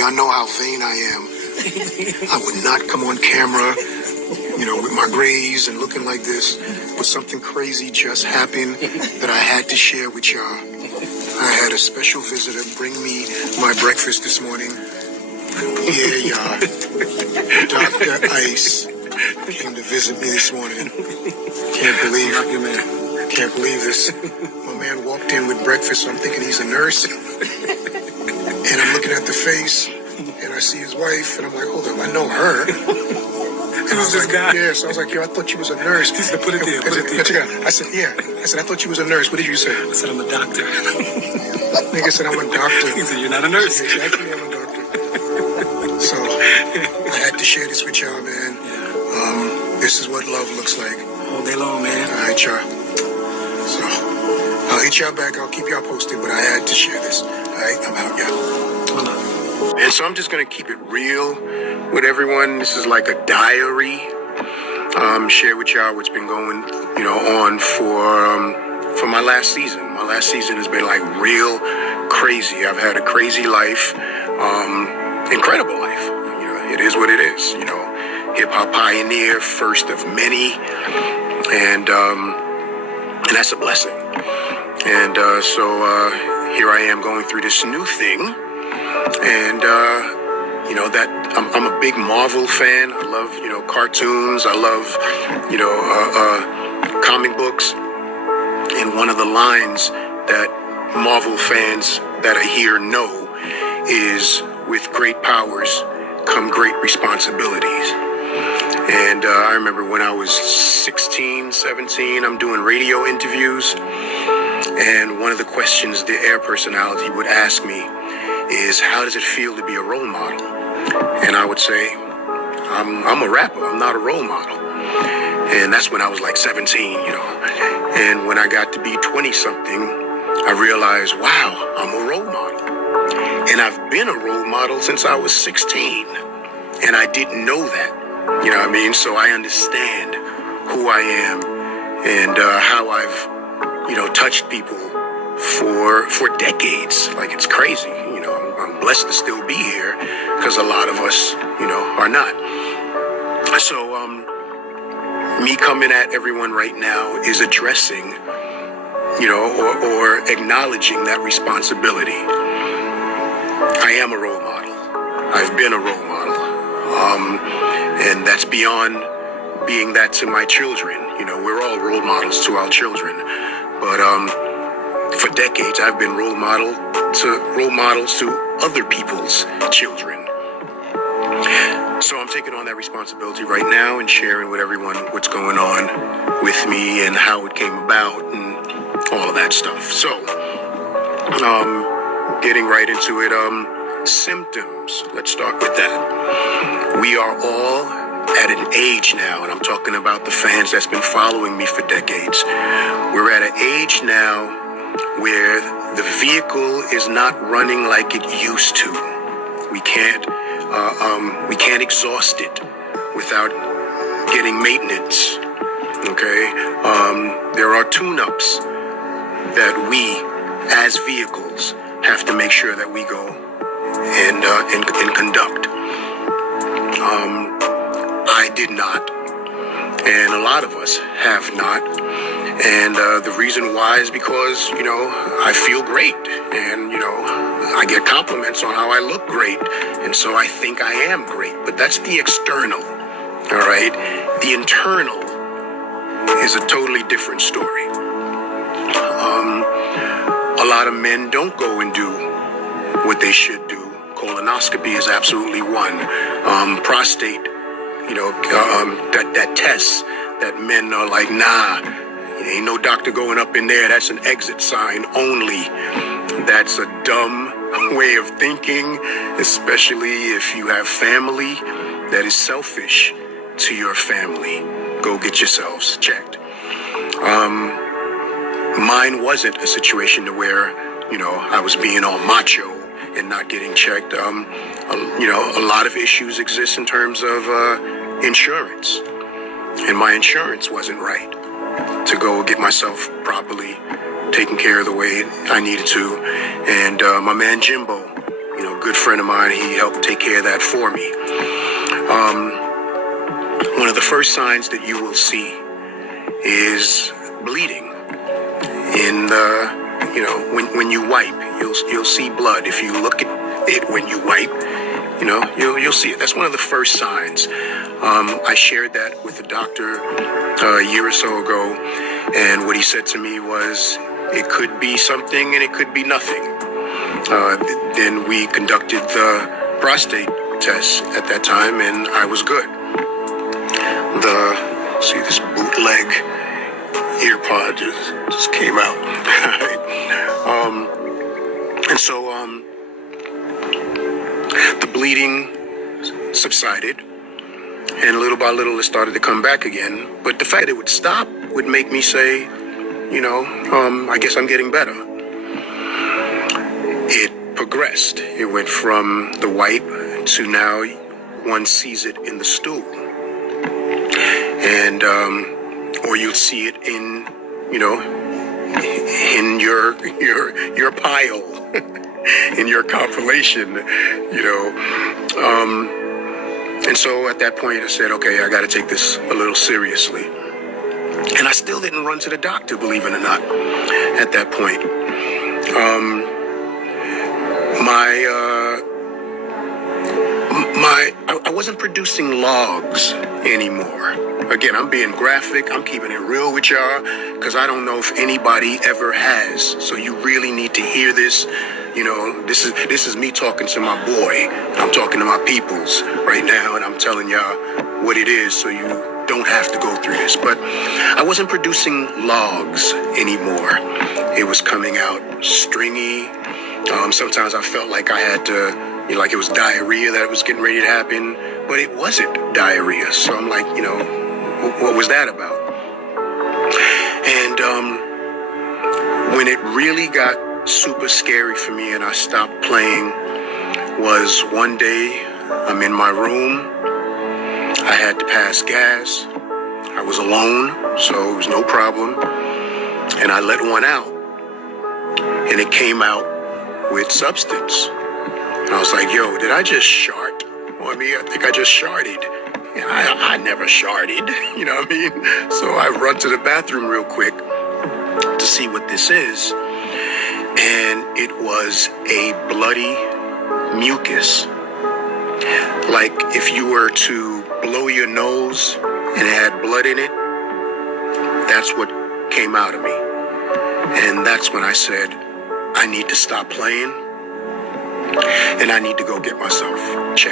Y'all know how vain I am. I would not come on camera, with my grays and looking like this, but something crazy just happened that I had to share with y'all. I had a special visitor bring me my breakfast this morning. Yeah, y'all. Dr. Ice came to visit me this morning. Can't believe this. My man walked in with breakfast, so I'm thinking he's a nurse. And I'm looking at the face, and I see his wife, and I'm like, hold up, I know her. And Who's this guy? Yeah, so I was like, yo, I thought you was a nurse. He said, put it there. I said, yeah. I said, I thought you was a nurse. What did you say? I said, I'm a doctor. Nigga said, I'm a doctor. He said, you're not a nurse. Exactly, I'm a doctor. So, I had to share this with y'all, man. This is what love looks like. All day long, man. All right, y'all. So, I'll hit y'all back. I'll keep y'all posted, but I had to share this. All right, I'm out, y'all. Hold on. And so I'm just going to keep it real with everyone. This is like a diary. Share with y'all what's been going, on for my last season. My last season has been like real crazy. I've had a crazy life, incredible life. It is what it is. Hip hop pioneer, first of many, and that's a blessing. And so here I am going through this new thing, and that I'm a big Marvel fan. I love cartoons. I love comic books. And one of the lines that Marvel fans that are here know is, with great powers come great responsibilities. And I remember when I was 16, 17, I'm doing radio interviews. And one of the questions the air personality would ask me is, how does it feel to be a role model? And I would say, I'm a rapper. I'm not a role model. And that's when I was like 17, And when I got to be 20-something, I realized, wow, I'm a role model. And I've been a role model since I was 16. And I didn't know that. So I understand who I am and how I've, touched people for decades. Like, it's crazy. I'm blessed to still be here because a lot of us, are not. So, me coming at everyone right now is addressing, or acknowledging that responsibility. I am a role model. I've been a role model. And that's beyond being that to my children. We're all role models to our children. But for decades, I've been role models to other people's children. So I'm taking on that responsibility right now and sharing with everyone what's going on with me and how it came about and all of that stuff. So, getting right into it, symptoms. Let's start with that. We are all at an age now, and I'm talking about the fans that's been following me for decades. We're at an age now where the vehicle is not running like it used to. We can't exhaust it without getting maintenance. Okay, there are tune-ups that we, as vehicles, have to make sure that we go and conduct. I did not, and a lot of us have not. And the reason why is because, I feel great, and, I get compliments on how I look great, and so I think I am great. But that's the external, all right? The internal is a totally different story. A lot of men don't go and do what they should do. Colonoscopy is absolutely one. Prostate, that test that men are like, nah, ain't no doctor going up in there. That's an exit sign only. That's a dumb way of thinking, especially if you have family that is selfish to your family. Go get yourselves checked. Mine wasn't a situation to where, I was being all macho and not getting checked. A lot of issues exist in terms of insurance. And my insurance wasn't right to go get myself properly taken care of the way I needed to. And my man Jimbo, good friend of mine, he helped take care of that for me. One of the first signs that you will see is bleeding. In the, when you wipe, you'll see blood. If you look at it when you wipe, you'll see it. That's one of the first signs. I shared that with the doctor a year or so ago, and what he said to me was, it could be something and it could be nothing. Then we conducted the prostate test at that time, and I was good. This bootleg earpod just came out. And so the bleeding subsided, and little by little it started to come back again. But the fact that it would stop would make me say, I guess I'm getting better. It progressed. It went from the wipe to now one sees it in the stool. And, or you'll see it in your pile, in your compilation, and so at that point I said, okay, I got to take this a little seriously. And I still didn't run to the doctor, believe it or not, at that point. I wasn't producing logs anymore. Again, I'm being graphic. I'm keeping it real with y'all because I don't know if anybody ever has. So you really need to hear this. This is me talking to my boy. I'm talking to my peoples right now, and I'm telling y'all what it is so you don't have to go through this. But I wasn't producing logs anymore. It was coming out stringy. Sometimes I felt like I had to, like it was diarrhea that was getting ready to happen, but it wasn't diarrhea. So I'm like, what was that about? And when it really got super scary for me and I stopped playing was one day I'm in my room. I had to pass gas. I was alone, so it was no problem. And I let one out. And it came out with substance. And I was like, yo, did I just shart? Well, I think I just sharted. And I never sharted, you know what I mean? So I run to the bathroom real quick to see what this is. And it was a bloody mucus. Like if you were to blow your nose and it had blood in it, that's what came out of me. And that's when I said, I need to stop playing and I need to go get myself checked.